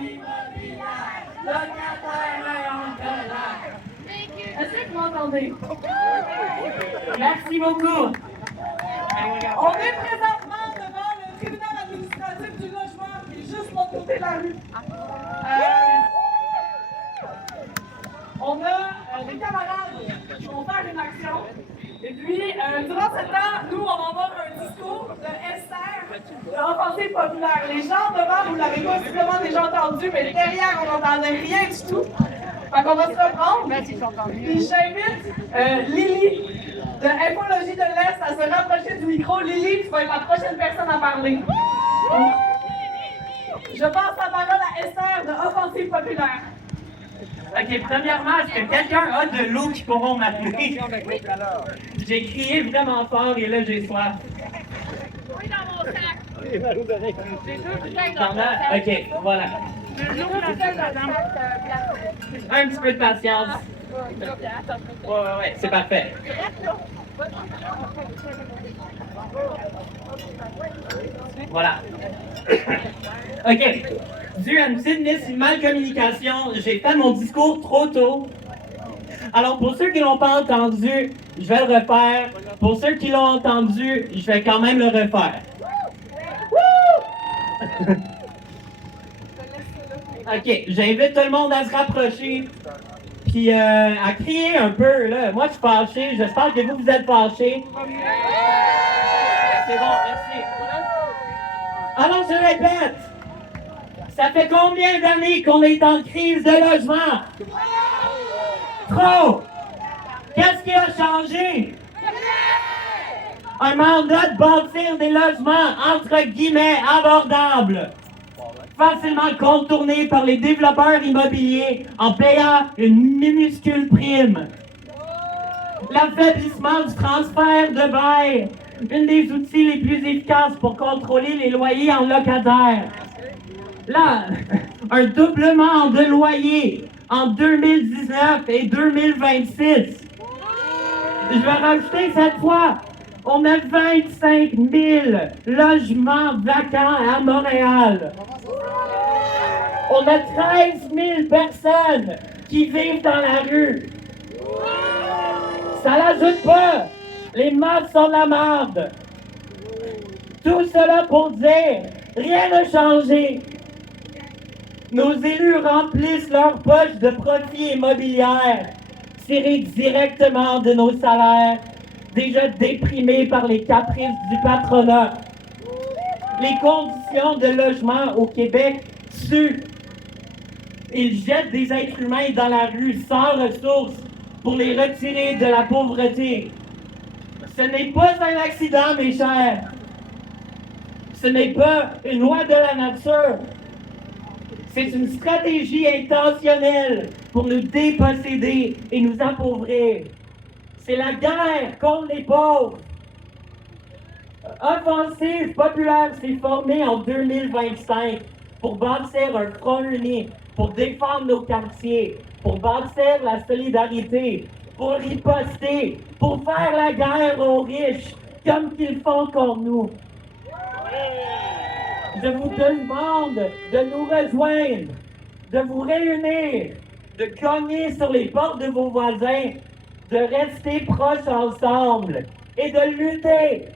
immobilière, locataires et en colère. Est-ce que vous m'entendez? Merci beaucoup. On est présentement devant le tribunal administratif du logement qui est juste de l'autre côté de la rue. On a des camarades qui vont faire une action. Et puis, durant ce temps, nous, on va avoir un discours de Esther, de l'offensive populaire. Les gens devant, vous l'avez possiblement déjà entendu, mais derrière, on n'entendait rien du tout. Fait qu'on va se reprendre. Puis j'invite Lily de Infologie de l'Est à se rapprocher du micro. Lily, tu vas être la prochaine personne à parler. Je passe la parole à Esther de Offensive populaire. Ok, premièrement, est-ce que quelqu'un a de l'eau qui pourront m'appeler? J'ai crié vraiment fort et là j'ai soif. Oui, dans mon sac. J'ai deux bouteilles dans mon T'en as? sac. Ok, voilà. Un petit peu de patience. Ouais, c'est parfait. Voilà. OK. Dû à une petite malcommunication, j'ai fait mon discours trop tôt. Alors, pour ceux qui l'ont pas entendu, je vais le refaire. Pour ceux qui l'ont entendu, je vais quand même le refaire. Wouh! OK, j'invite tout le monde à se rapprocher. Puis à crier un peu, là. Moi, je suis fâché. J'espère que vous êtes fâchés. C'est bon, merci. Alors, je répète. Ça fait combien d'années qu'on est en crise de logement? Trop! Qu'est-ce qui a changé? Un mandat de bâtir des logements, entre guillemets, abordables. Facilement contourné par les développeurs immobiliers en payant une minuscule prime. L'affaiblissement du transfert de bail, une des outils les plus efficaces pour contrôler les loyers en locataire. Là, un doublement de loyer en 2019 et 2026. Je vais rajouter cette fois, on a 25 000 logements vacants à Montréal. On a 13 000 personnes qui vivent dans la rue. Ça l'ajoute pas. Les masses sont la marde. Tout cela pour dire, rien n'a changé. Nos élus remplissent leurs poches de profits immobilières, tirés directement de nos salaires, déjà déprimés par les caprices du patronat. Les conditions de logement au Québec tuent. Ils jettent des êtres humains dans la rue sans ressources pour les retirer de la pauvreté. Ce n'est pas un accident, mes chers. Ce n'est pas une loi de la nature. C'est une stratégie intentionnelle pour nous déposséder et nous appauvrir. C'est la guerre contre les pauvres. Offensive populaire s'est formée en 2025 pour bâtir un front uni, pour défendre nos quartiers, pour bâtir la solidarité, pour riposter, pour faire la guerre aux riches, comme qu'ils font contre nous. Je vous demande de nous rejoindre, de vous réunir, de cogner sur les portes de vos voisins, de rester proches ensemble et de lutter.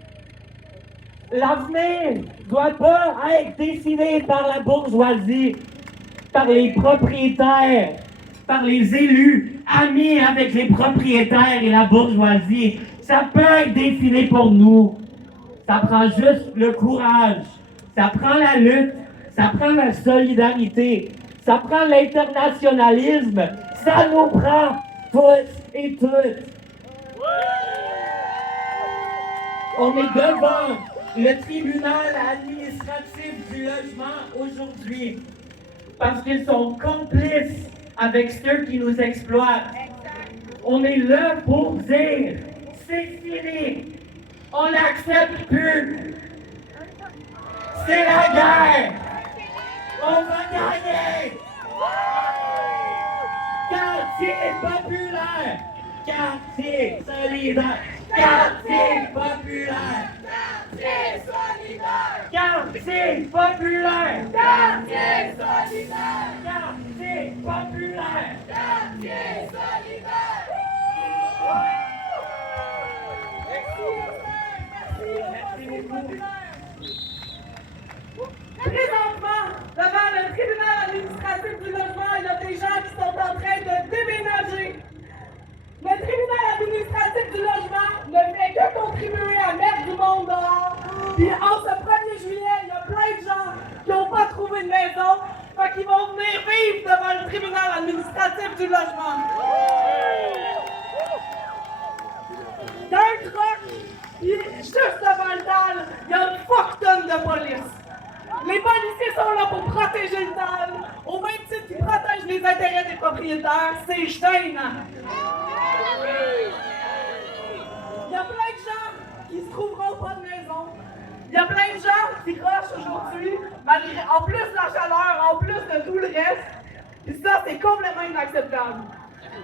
L'avenir ne doit pas être décidé par la bourgeoisie, par les propriétaires, par les élus, amis avec les propriétaires et la bourgeoisie. Ça peut être décidé pour nous. Ça prend juste le courage. Ça prend la lutte. Ça prend la solidarité. Ça prend l'internationalisme. Ça nous prend tous et toutes. On est devant le tribunal administratif du logement aujourd'hui parce qu'ils sont complices avec ceux qui nous exploitent. On est là pour dire, c'est fini. On n'accepte plus. C'est la guerre. On va gagner. Quartier populaire. Quartier solidaire. Quartier populaire. Quartier solidaire. Quartier populaire! Quartier solidaire! Quartier populaire! Quartier solidaire! Merci populaire! Présentement, devant le tribunal administratif du logement, il y a des gens qui sont en train de déménager. Le tribunal administratif du logement ne fait que contribuer à mettre du monde dehors. Puis en ce 1er juillet, il y a plein de gens qui n'ont pas trouvé de maison, fait qu'ils vont venir vivre devant le tribunal administratif du logement. Il y a un truck, juste devant le dalle, il y a une fuck tonne de police. Les policiers sont là pour protéger le dalle, au même titre qu'ils protègent les intérêts des propriétaires. C'est gênant. Il y a plein de gens qui ne se trouveront pas de maison. Il y a plein de gens qui crochent aujourd'hui, malgré, en plus de la chaleur, en plus de tout le reste. Et ça, c'est complètement inacceptable.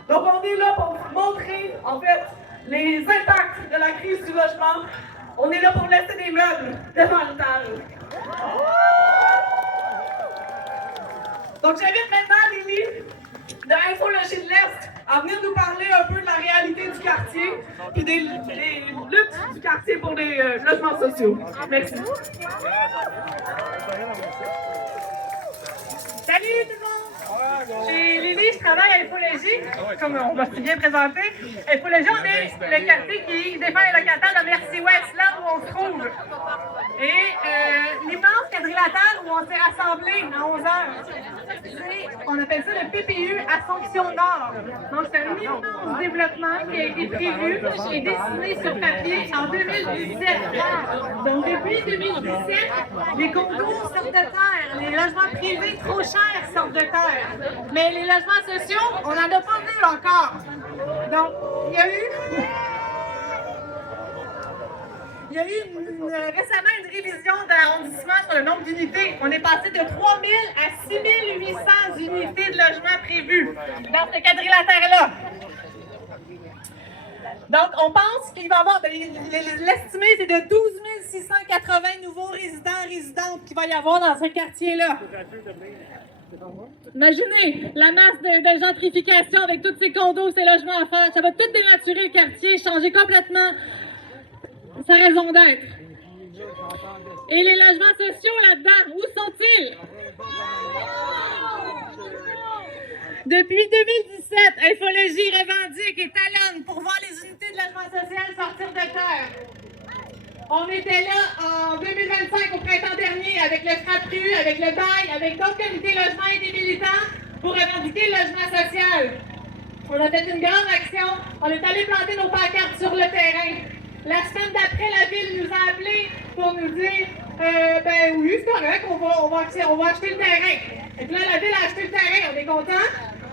Donc, on est là pour montrer, en fait, les impacts de la crise du logement. On est là pour laisser des meubles devant le dalle. Donc, j'invite maintenant Lily de Infologie de l'Est à venir nous parler un peu de la réalité du quartier et des luttes du quartier pour les logements sociaux. Merci. Salut tout le monde! Je suis Lily, je travaille à Infologie, comme on va si bien présenter. Infologie, on est le quartier qui défend les locataires de Merci-Ouest, là où on se trouve. Et l'immense quadrilatère où on s'est rassemblés à 11h, on appelle ça le PPU Assomption Nord. Donc c'est un immense développement qui a été prévu et dessiné sur papier en 2017. Donc depuis 2017, les condos sortent de terre, les logements privés trop chers sortent de terre. Mais les logements sociaux, on n'en a pas vu encore. Donc, il y a eu récemment une révision d'arrondissement sur le nombre d'unités. On est passé de 3 000 à 6 800 unités de logements prévues dans ce quadrilatère-là. Donc, on pense qu'il va y avoir, l'estimé, c'est de 12 680 nouveaux résidents-résidentes qu'il va y avoir dans ce quartier-là. Imaginez la masse de gentrification avec tous ces condos, ces logements à faire. Ça va tout dénaturer le quartier, changer complètement sa raison d'être. Et les logements sociaux là-dedans, où sont-ils? Depuis 2017, Infologie revendique et talonne pour voir les unités de logement social sortir de terre. On était là en 2025, au printemps dernier, avec le FRAPRU, avec le BAI, avec d'autres comités logement et des militants pour revendiquer le logement social. On a fait une grande action. On est allé planter nos pancartes sur le terrain. La semaine d'après, la ville nous a appelés pour nous dire ben oui, c'est correct, on va acheter le terrain. Et puis là, la ville a acheté le terrain, on est content.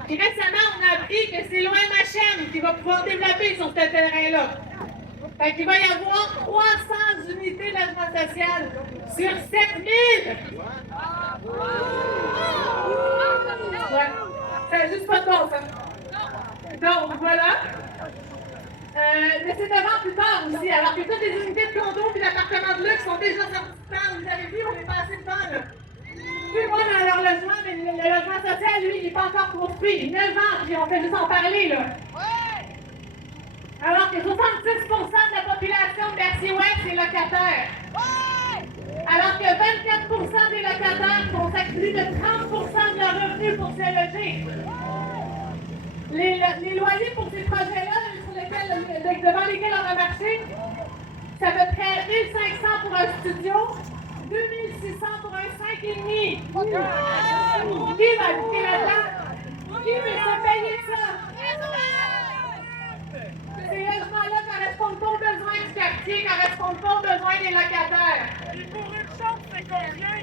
Et récemment, on a appris que c'est l'OMHM qui va pouvoir développer sur ce terrain-là. Fait qu'il va y avoir 300 unités de logement social sur 7000! Ouais, c'est juste pas de bon sens. Donc, voilà. Mais c'est devant plus tard aussi, alors que toutes les unités de condo et d'appartements de luxe sont déjà sorties de temps. Vous avez vu, on est passé de temps, là. Tout le monde a leur logement, mais le logement social, lui, il n'est pas encore construit. 9 ans, puis on fait juste en parler, là. Alors que 66% de la population de Bercy-Ouest est locataire. Alors que 24% des locataires consacrent plus de 30% de leurs revenus pour se loger. Les loyers pour ces projets-là, devant lesquels on a marché, c'est à peu près 1 500 pour un studio, 2 600 pour un 5,5. Qui va habiter là-dedans? Qui veut se payer ça? Ces logements-là ne correspondent pas aux besoins du quartier, ne correspondent pas aux besoins des locataires. Et pour une chambre, c'est combien?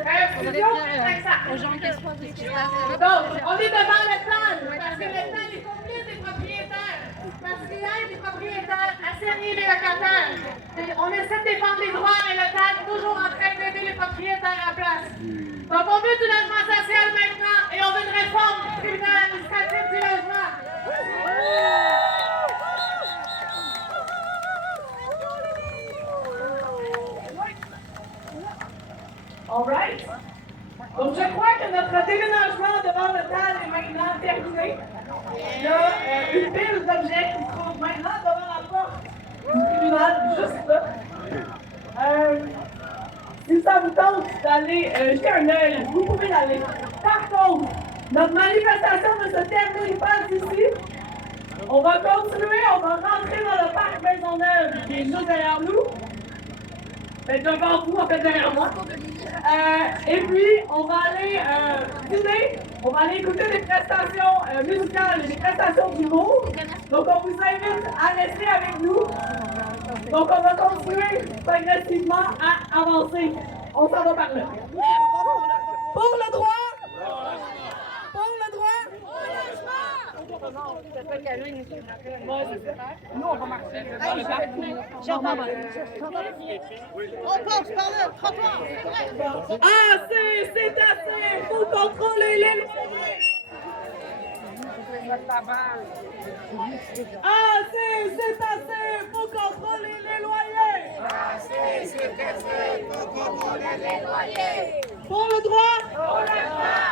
Un studio, 500. Aux gens qui se posent des questions. Donc, on est devant le plan, parce que le plan est complice des propriétaires. Parce qu'il aide les propriétaires à servir les locataires. Et on essaie de défendre les droits, mais le TAD est toujours en train d'aider les propriétaires à place. Donc, on veut du logement social maintenant et on veut une réforme du tribunal administratif du logement. temps, le temps est maintenant terminé. Il y a une pile d'objets qui se trouvent maintenant devant la porte du tribunal, juste là. Si ça vous tente d'aller jeter un œil, vous pouvez y aller. Par contre, notre manifestation ne se termine pas ici. On va continuer, on va rentrer dans le parc Maisonneuve qui est juste derrière nous. Ben, devant vous, en fait, derrière moi. Et puis, on va aller dîner, on va aller écouter des prestations musicales et des prestations d'humour. Donc, on vous invite à rester avec nous. Donc, on va continuer progressivement à avancer. On s'en va par là. Pour le droit! Pour le droit! Nous, on va marcher. On passe par là, trottoir. Assez, c'est assez! Faut contrôler les loyers! Assez, c'est assez! Faut contrôler les loyers! Assez, c'est assez, faut contrôler les loyers. Pour le droit!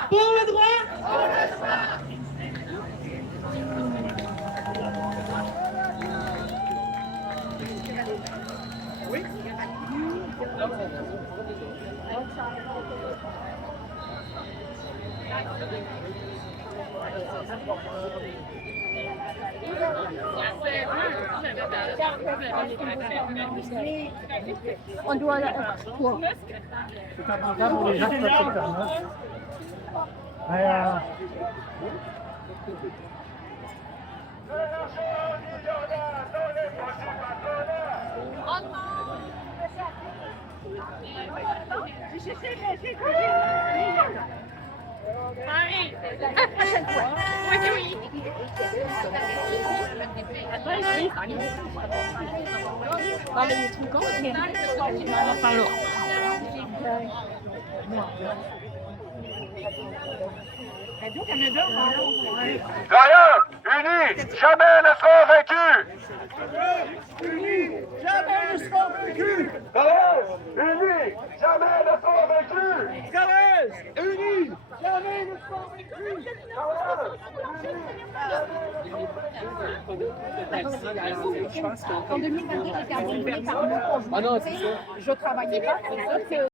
Pour le droit, Pour le droit! pour le droit. On doit quoi? C'est important pour les gens qui peuvent se permettre. Mais, Gaillard, unis, jamais ne seront vaincus! unis, jamais ne seront vaincus! Thérèse, unis, jamais ne seront vaincus! Thérèse, unis, jamais ne seront vaincus! En 2022, j'ai été abandonnée par mon conjoint. Je travaillais pas, c'est ça que